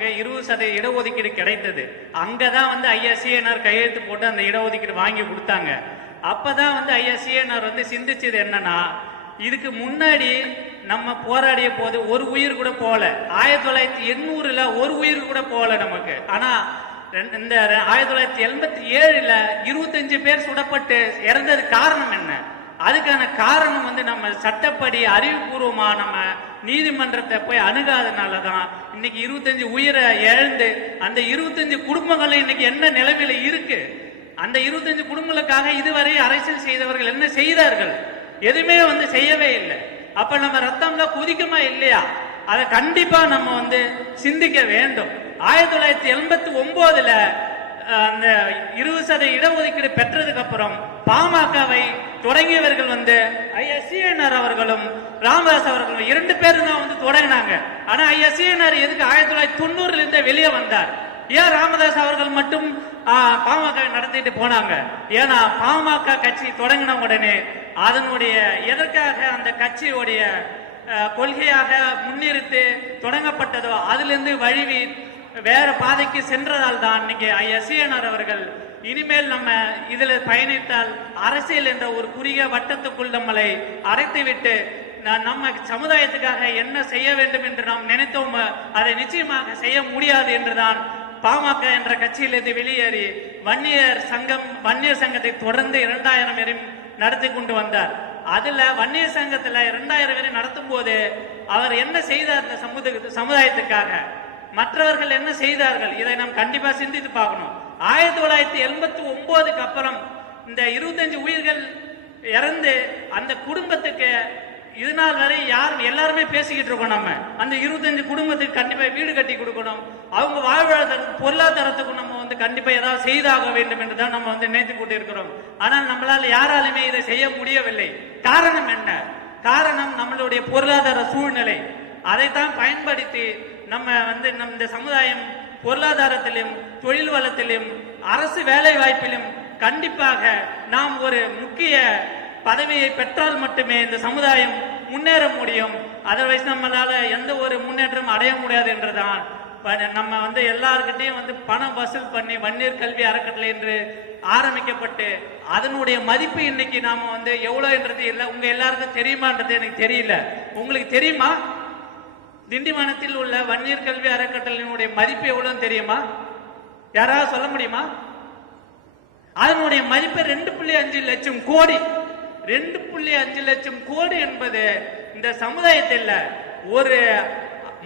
நமக்கு 20% இடஒதுக்கீடு கிடைத்தது. அங்கதான் வந்து ஐஎஸ்சிஎன்ஆர் கையெழுத்து போட்டு அந்த இடஒதுக்கீடு வாங்கி கொடுத்தாங்க. அப்பதான் வந்து ஐஎஸ்சிஎன்ஆர் வந்து சிந்திச்சது என்னன்னா, இதுக்கு முன்னாடி நம்ம போராடிய போது ஒரு உயிர் கூட போகல. 1980ல ஒரு உயிர் கூட போகல நமக்கு. ஆனா இந்த 1987ல 25 பேர் சுடப்பட்டு இறந்தது காரணம் என்ன? அதுக்கான காரணம் வந்து நம்ம சட்டப்படி அறிவுபூர்வமா நம்ம நீதிமன்றத்தை போய் அணுகாதனாலதான் இன்னைக்கு 25 உயிரை இழந்து அந்த 25 குடும்பங்களும் இன்னைக்கு என்ன நிலைமையில இருக்கு. அந்த 25 குடும்பங்களுக்காக இதுவரை அரசியல் செய்தவர்கள் என்ன செய்தார்கள்? எதுவுமே வந்து செய்யவே இல்லை. அப்ப நம்ம ரத்தம்ல குதிக்குமா இல்லையா? அதை கண்டிப்பா நம்ம வந்து சிந்திக்க வேண்டும். 1989ல அந்த 20% இடஒதுக்கீடு பெற்றதுக்கு அப்புறம் பாமகவை தொடங்கியவர்கள் வந்து ஐஎஸ்சிஎன்ஆர் அவர்களும் ராமதாஸ் அவர்களும் 2 பேரும் தான் வந்து தொடங்கினாங்க. ஆனா ஐஎஸ்சிஎன்ஆர் எதுக்கு 1990ல இருந்தே வெளியே வந்தார்? ஏன் ராமதாஸ் அவர்கள் மட்டும் பாமக நடத்திட்டு போனாங்க? ஏன்னா பாமக கட்சி தொடங்கின உடனே அதனுடைய எதற்காக அந்த கட்சியுடைய கொள்கையாக முன்னிறுத்து தொடங்கப்பட்டதோ அதிலிருந்து வழிவி வேற பாதைக்கு சென்றதால் தான் இன்னைக்கு ஐஎஸ்சிஎன்ஆர் அவர்கள் இனிமேல் நம்ம இதுல பயணித்தால் அரசியல் என்ற ஒரு குறுகிய வட்டத்துக்குள் நம்மளை அடைத்துவிட்டு நம்ம சமுதாயத்துக்காக என்ன செய்ய வேண்டும் என்று நாம் நினைத்தோமோ அதை நிச்சயமாக செய்ய முடியாது என்றுதான் பாமக என்ற கட்சியிலிருந்து வெளியேறி வன்னியர் சங்கத்தை தொடர்ந்து 2000 வரை நடத்தி கொண்டு வந்தார். அதுல வன்னியர் சங்கத்துல 2000 வரை நடத்தும் போது அவர் என்ன செய்தார்? இந்த சமுதாயத்துக்காக மற்றவர்கள் என்ன செய்தார்கள்? இதை நாம் கண்டிப்பா சிந்தித்து பார்க்கணும். 1989க்கு அப்புறம் இந்த 25 உயிர்கள் இறந்து அந்த குடும்பத்துக்கு இது நாள் வரை எல்லாருமே பேசிக்கிட்டு இருக்கோம். நம்ம அந்த 25 குடும்பத்துக்கு கண்டிப்பா வீடு கட்டி கொடுக்கணும். அவங்க வாழ்வாதாரத்துக்கு பொருளாதாரத்துக்கும் நம்ம வந்து கண்டிப்பா ஏதாவது செய்தாக வேண்டும் என்றுதான் நம்ம வந்து நினைத்து கொண்டு இருக்கிறோம். ஆனால் நம்மளால யாராலுமே இதை செய்ய முடியவில்லை. காரணம் என்ன? காரணம் நம்மளுடைய பொருளாதார சூழ்நிலை. அதைத்தான் பயன்படுத்தி நம்ம வந்து இந்த சமுதாயம் பொருளாதாரத்திலும் தொழில் வளத்திலும் அரசு வேலை வாய்ப்பிலும் கண்டிப்பாக நாம் ஒரு முக்கிய பதவியை பெற்றால் மட்டுமே இந்த சமுதாயம் முன்னேற முடியும். அதர்வைஸ் நம்மளால எந்த ஒரு முன்னேற்றம் அடைய முடியாது என்றுதான் நம்ம வந்து எல்லார்கிட்டையும் வந்து பணம் வசூல் பண்ணி வன்னியர் கல்வி அறக்கட்டளை என்று ஆரம்பிக்கப்பட்டு அதனுடைய மதிப்பு இன்னைக்கு நாம வந்து எவ்வளவு என்றது இல்லை. உங்க எல்லாருக்கும் தெரியுமான்றது எனக்கு தெரியல. உங்களுக்கு தெரியுமா? திண்டிவனத்தில் உள்ள வன்னியர் கல்வி அறக்கட்டளையினுடைய மதிப்பு எவ்வளவு தெரியுமா? யாராவது சொல்ல முடியுமா? அதனுடைய மதிப்பு 2.5 லட்சம் கோடி. 2.5 லட்சம் கோடி என்பது இந்த சமுதாயத்தில் ஒரு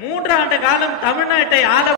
3 ஆண்டு காலம் தமிழ்நாட்டை ஆள